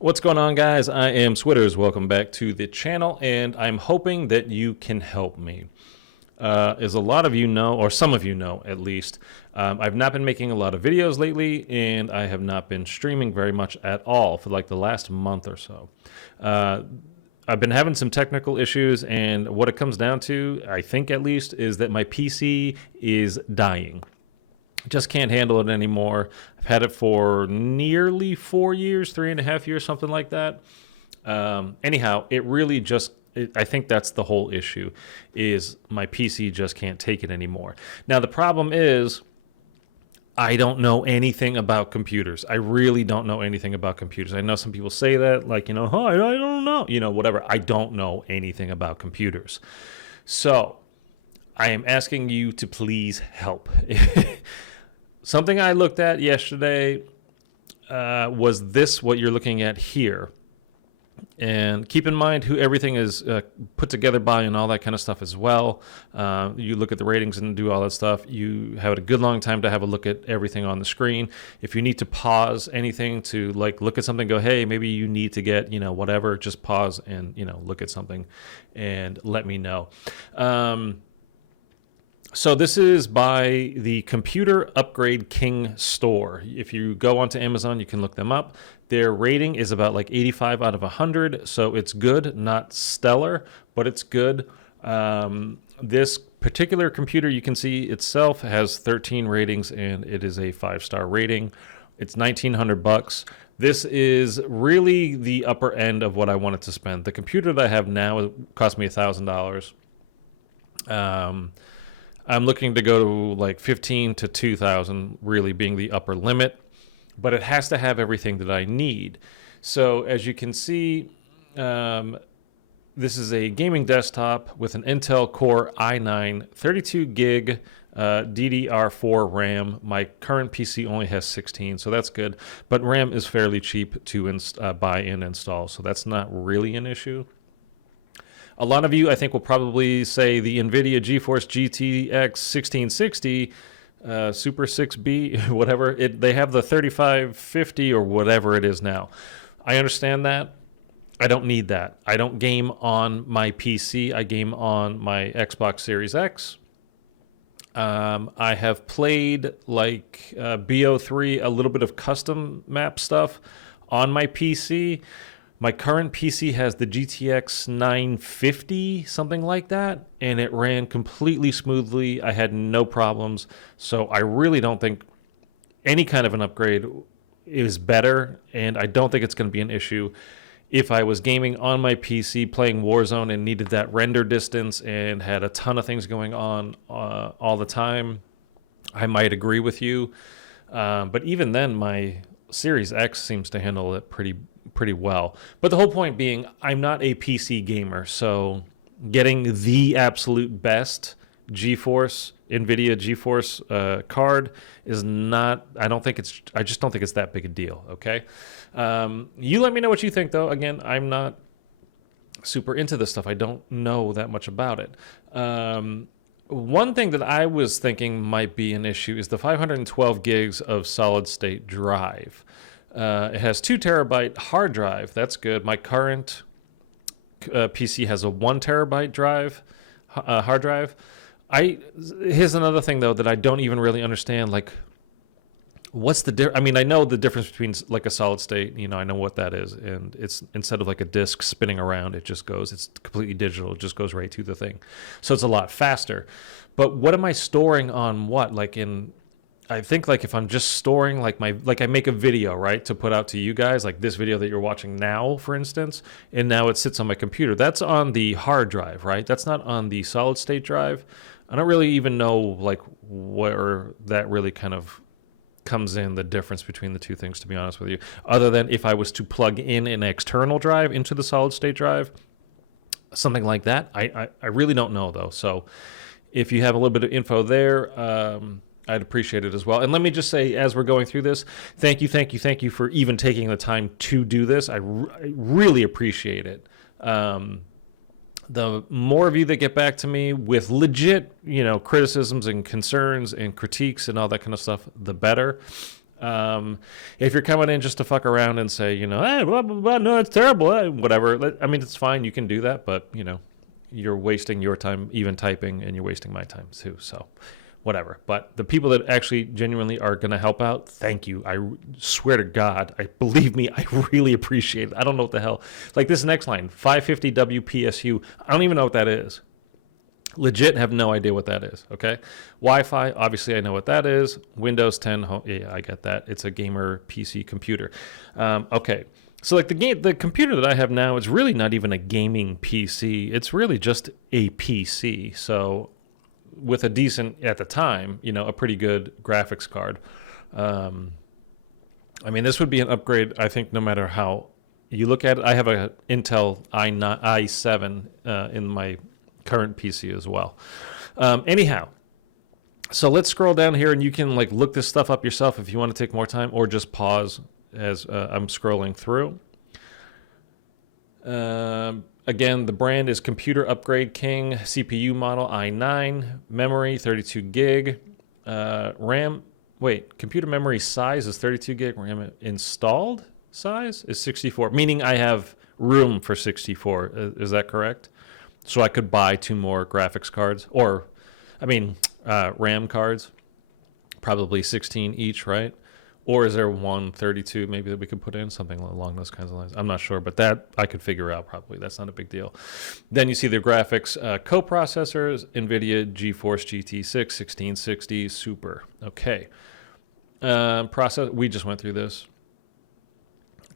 What's going on, guys? I am Switters. Welcome back to the channel, and I'm hoping that you can help me. As a lot of you know, or some of you know at least, I've not been making a lot of videos lately, and I have not been streaming very much at all for like the last month or so. I've been having some technical issues, and what it comes down to, I think at least, is that my PC is dying. Just can't handle it anymore. I've had it for nearly 4 years, 3.5 years, something like that. Anyhow, it really just, I think that's the whole issue, is my PC just can't take it anymore. Now, the problem is I don't know anything about computers. I really don't know anything about computers. I know some people say that, like, oh, I don't know, whatever. I don't know anything about computers. So I am asking you to please help. Something I looked at yesterday was this, what you're looking at here. And keep in mind who everything is put together by and all that kind of stuff as well. You look at the ratings and do all that stuff. You have a good long time to have a look at everything on the screen. If you need to pause anything to like look at something, go, hey, maybe you need to get, whatever, just pause and, look at something and let me know. So this is by the Computer Upgrade King store. If you go onto Amazon, you can look them up. Their rating is about like 85 out of 100, so it's good, not stellar, but it's good. This particular computer, you can see itself has 13 ratings, and it is a 5-star rating. It's $1,900. This is really the upper end of what I wanted to spend. The computer that I have now cost me $1,000. I'm looking to go to like 15 to 2,000, really being the upper limit, but it has to have everything that I need. So as you can see, this is a gaming desktop with an Intel Core i9, 32 gig DDR4 RAM. My current PC only has 16, so that's good, but RAM is fairly cheap to buy and install, so that's not really an issue. A lot of you, I think, will probably say the NVIDIA GeForce GTX 1660 Super 6B, whatever. They have the 3550 or whatever it is now. I understand that. I don't need that. I don't game on my PC. I game on my Xbox Series X. I have played like BO3, a little bit of custom map stuff on my PC. My current PC has the GTX 950, something like that, and it ran completely smoothly. I had no problems, so I really don't think any kind of an upgrade is better, and I don't think it's going to be an issue. If I was gaming on my PC, playing Warzone, and needed that render distance and had a ton of things going on all the time, I might agree with you. But even then, my Series X seems to handle it pretty well. But the whole point being, I'm not a PC gamer, so getting the absolute best GeForce, NVIDIA GeForce card is not, I just don't think it's that big a deal, okay? You let me know what you think, though. Again, I'm not super into this stuff. I don't know that much about it. One thing that I was thinking might be an issue is the 512 gigs of solid state drive. It has 2 terabyte hard drive. That's good. My current PC has a 1 terabyte drive, hard drive. Here's another thing though that I don't even really understand. Like, what's the difference? I mean, I know the difference between like a solid state. I know what that is, and it's instead of like a disk spinning around, it's completely digital. It just goes right to the thing, so it's a lot faster. But what am I storing on what? I think like if I'm just storing like I make a video, right, to put out to you guys, like this video that you're watching now, for instance, and now it sits on my computer. That's on the hard drive, right? That's not on the solid state drive. I don't really even know like where that really kind of comes in, the difference between the two things, to be honest with you, other than if I was to plug in an external drive into the solid state drive, something like that. I really don't know though. So if you have a little bit of info there, I'd appreciate it as well. And let me just say, as we're going through this, thank you for even taking the time to do this. I really appreciate it. The more of you that get back to me with legit, criticisms and concerns and critiques and all that kind of stuff, the better. If you're coming in just to fuck around and say, hey, blah, blah, blah, no, it's terrible, whatever. I mean, it's fine. You can do that, but, you're wasting your time even typing, and you're wasting my time too. So whatever. But the people that actually genuinely are going to help out, thank you. I swear to God, believe me, I really appreciate it. I don't know what the hell. Like this next line, 550 WPSU. I don't even know what that is. Legit have no idea what that is, okay? Wi-Fi, obviously I know what that is. Windows 10, yeah, I get that. It's a gamer PC computer. Okay, so like the computer that I have now is really not even a gaming PC. It's really just a PC. So with a decent, at the time, a pretty good graphics card. I mean, this would be an upgrade, I think, no matter how you look at it. I have a Intel i7 in my current PC as well. Anyhow, so let's scroll down here, and you can like look this stuff up yourself if you want to take more time, or just pause as I'm scrolling through. Again, the brand is Computer Upgrade King, CPU model i9, memory 32 gig, RAM. Wait, computer memory size is 32 gig, RAM installed size is 64, meaning I have room for 64. Is that correct? So I could buy 2 more graphics cards, or, RAM cards, probably 16 each, right? Or is there one 32 maybe that we could put in, something along those kinds of lines? I'm not sure, but that I could figure out probably. That's not a big deal. Then you see the graphics coprocessors, NVIDIA GeForce GT6 1660 Super. Okay. We just went through this.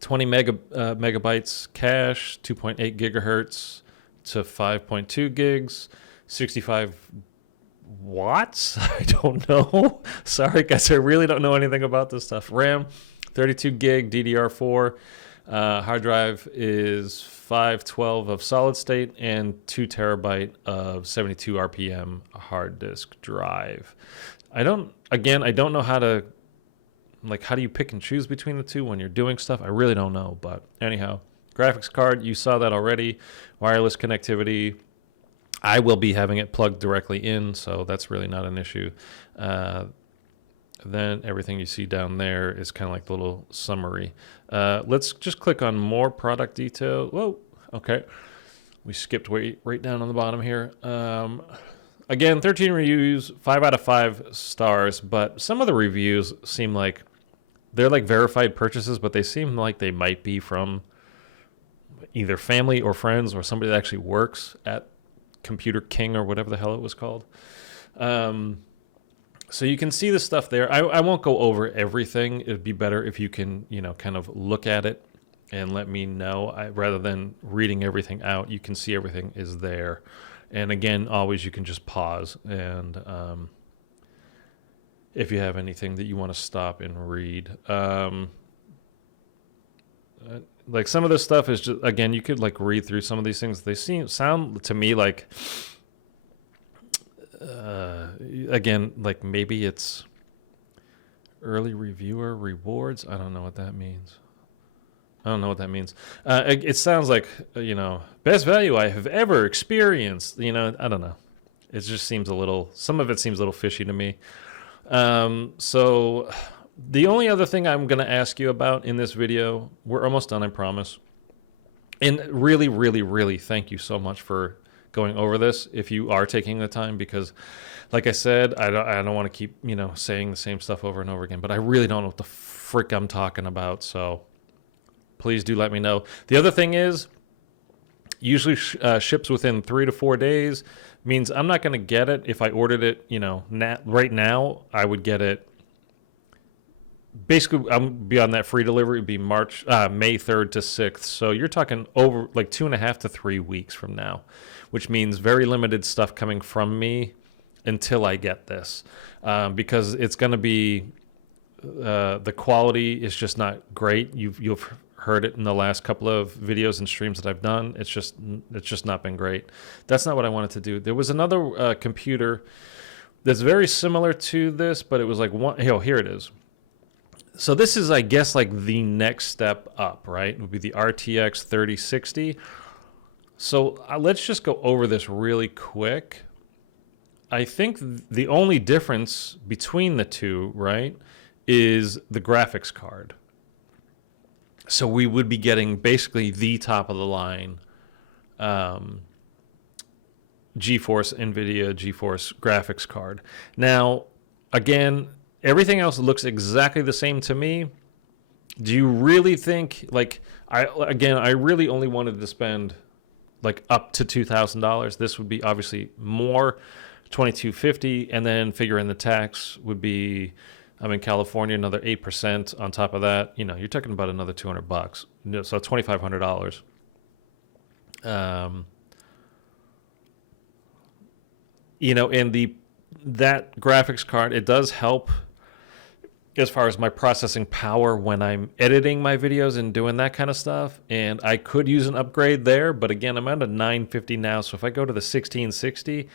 20 megabytes cache, 2.8 gigahertz to 5.2 gigs, 65 watts. I don't know. Sorry, guys. I really don't know anything about this stuff. RAM, 32 gig DDR4. Hard drive is 512 of solid state and 2 terabyte of 72 RPM hard disk drive. I don't know how to, how do you pick and choose between the two when you're doing stuff? I really don't know. But anyhow, graphics card, you saw that already. Wireless connectivity. I will be having it plugged directly in, so that's really not an issue. Then everything you see down there is kind of like the little summary. Let's just click on more product detail. Whoa, okay. We skipped right down on the bottom here. Again, 13 reviews, 5 out of 5 stars, but some of the reviews seem like they're like verified purchases, but they seem like they might be from either family or friends or somebody that actually works at Computer King or whatever the hell it was called. So you can see the stuff there. I won't go over everything. It'd be better if you can, kind of look at it and let me know. Rather than reading everything out, you can see everything is there. And again, always you can just pause and if you have anything that you want to stop and read. Like some of this stuff is just, again, you could like read through some of these things. They sound to me like, again, like maybe it's early reviewer rewards. I don't know what that means. It sounds like, best value I have ever experienced. I don't know. It just seems some of it seems a little fishy to me. So the only other thing I'm going to ask you about in this video, we're almost done, I promise. And really, really, really thank you so much for going over this if you are taking the time, because like I said, I don't want to keep, saying the same stuff over and over again, but I really don't know what the frick I'm talking about. So please do let me know. The other thing is, usually ships within 3 to 4 days, means I'm not going to get it. If I ordered it, right now, I would get it. Basically, I'm beyond that free delivery. It'd be May 3rd to 6th. So you're talking over like 2.5 to 3 weeks from now, which means very limited stuff coming from me until I get this, because it's going to be the quality is just not great. You've heard it in the last couple of videos and streams that I've done. It's just not been great. That's not what I wanted to do. There was another computer that's very similar to this, but it was like one. Here it is. So this is, I guess, like the next step up, right? It would be the RTX 3060. So let's just go over this really quick. I think the only difference between the two, right, is the graphics card. So we would be getting basically the top of the line GeForce, NVIDIA GeForce graphics card. Now, again, everything else looks exactly the same to me. Do you really think, like, I really only wanted to spend like up to $2,000. This would be obviously more, $2,250, and then figure in the tax would be, I'm in California, another 8% on top of that. You know, you're talking about another $200, so $2,500. You know, and that graphics card, it does help as far as my processing power when I'm editing my videos and doing that kind of stuff. And I could use an upgrade there, but again, I'm at a 950 now. So if I go to the 1660,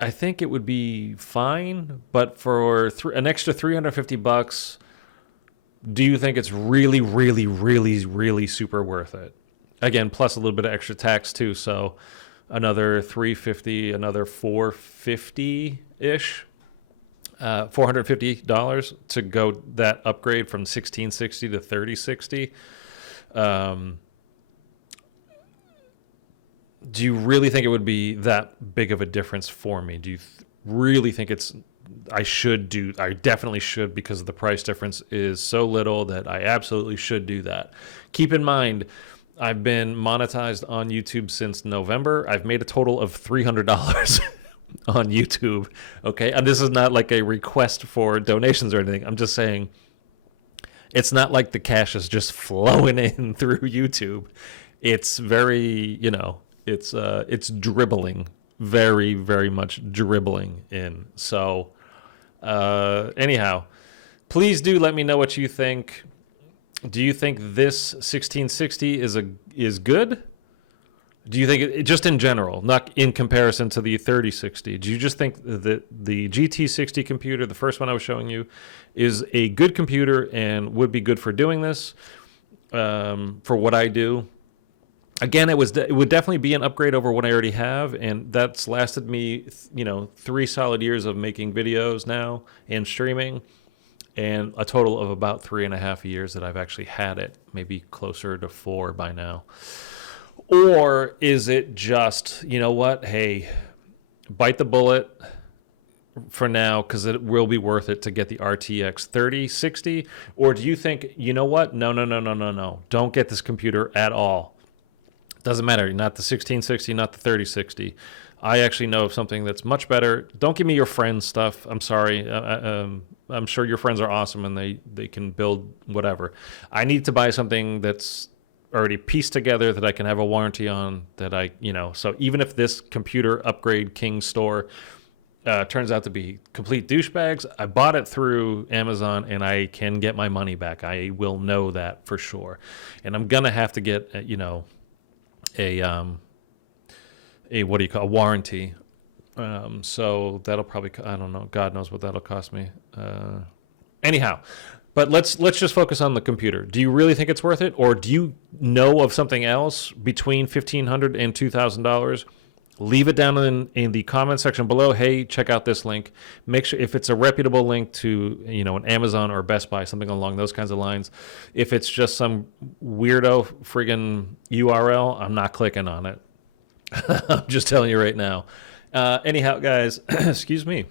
I think it would be fine. But for an extra $350, do you think it's really, really, really, really super worth it? Again, plus a little bit of extra tax too. So another $350, another $450-ish. $450 to go that upgrade from 1660 to 3060. Do you really think it would be that big of a difference for me? Do you really think I definitely should, because the price difference is so little that I absolutely should do that. Keep in mind, I've been monetized on YouTube since November. I've made a total of $300 on YouTube. Okay. And this is not like a request for donations or anything. I'm just saying it's not like the cash is just flowing in through YouTube. It's very, it's dribbling, very, very much dribbling in. So, anyhow, please do let me know what you think. Do you think this 1660 is good? Do you think just in general, not in comparison to the 3060, do you just think that the GT60 computer, the first one I was showing you, is a good computer and would be good for doing this, for what I do? Again, it would definitely be an upgrade over what I already have, and that's lasted me, 3 solid years of making videos now and streaming, and a total of about 3.5 years that I've actually had it, maybe closer to 4 by now. Or is it just, you know what, hey, bite the bullet for now because it will be worth it to get the RTX 3060? Or do you think, you know what, no, don't get this computer at all. Doesn't matter, not the 1660, not the 3060. I actually know of something that's much better. Don't give me your friends' stuff. I'm sorry. I'm sure your friends are awesome and they can build whatever. I need to buy something that's already pieced together that I can have a warranty on, that so even if this computer upgrade King store turns out to be complete douchebags, I bought it through Amazon and I can get my money back. I will know that for sure. And I'm going to have to get, a warranty. So that'll probably, I don't know, God knows what that'll cost me. Anyhow, but let's just focus on the computer. Do you really think it's worth it, or do you know of something else between $1,500 and $2,000? Leave it down in the comment section below. Hey, check out this link. Make sure if it's a reputable link to an Amazon or Best Buy, something along those kinds of lines. If it's just some weirdo friggin' URL, I'm not clicking on it. I'm just telling you right now. Anyhow, guys, excuse me.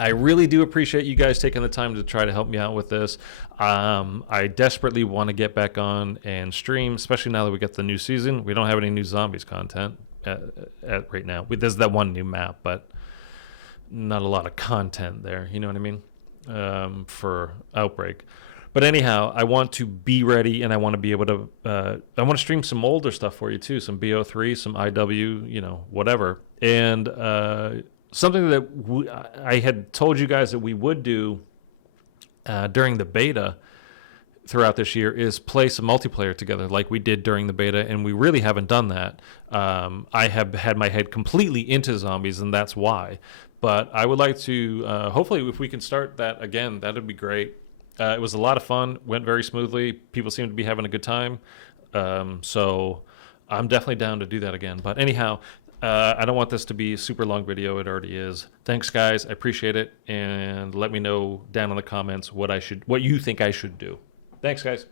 I really do appreciate you guys taking the time to try to help me out with this. I desperately want to get back on and stream, especially now that we got the new season. We don't have any new zombies content at right now. There's that one new map, but not a lot of content there. You know what I mean? For Outbreak. But anyhow, I want to be ready, and I want to be able to. I want to stream some older stuff for you too, some BO3, some IW, whatever, and. Something that I had told you guys that we would do during the beta throughout this year is play some multiplayer together like we did during the beta, and we really haven't done that. I have had my head completely into zombies, and that's why. But I would like to, hopefully, if we can start that again, that would be great. It was a lot of fun, went very smoothly. People seem to be having a good time. So I'm definitely down to do that again. But anyhow, I don't want this to be a super long video. It already is. Thanks, guys. I appreciate it. And let me know down in the comments what you think I should do. Thanks, guys.